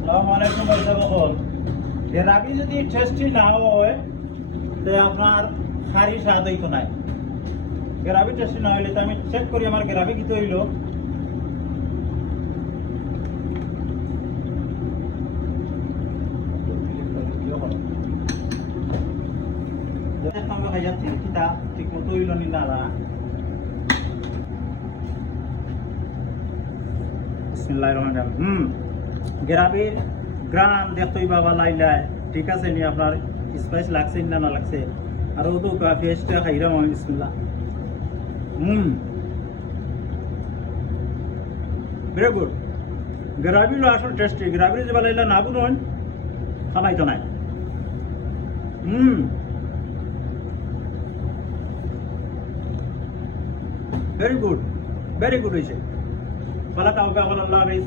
আসসালামু আলাইকুম ভাই সাহেব। গ্রাভি যদি টেস্টি না হয় তো আপনার খারি স্বাদ হইতো নাই। গ্রাভি টেস্টি না হইলে তো আমি চেক করি আমার গ্রাভি কি হইল। আমরা খাই যাচ্ছি কিতা ঠিক মতো হইল নি না। বিসমিল্লাহির রহমানির রহিম। গ্রাভির গ্রান দেখতেই বাবা লাইলায় ঠিক আছে নি আপনার স্পাইস লাগছে না না লাগছে আর ও তো ফেসটা খাইরাম আমি বিসমিল্লাহ। Very good. গ্রাভি লো আসল টেস্টি। গ্রাভি যে লাইলা না বুঝুন খাবাই তো নাই। ভেরি গুড হয়েছে। পালা কাউকে আল্লাহ হাফেজ।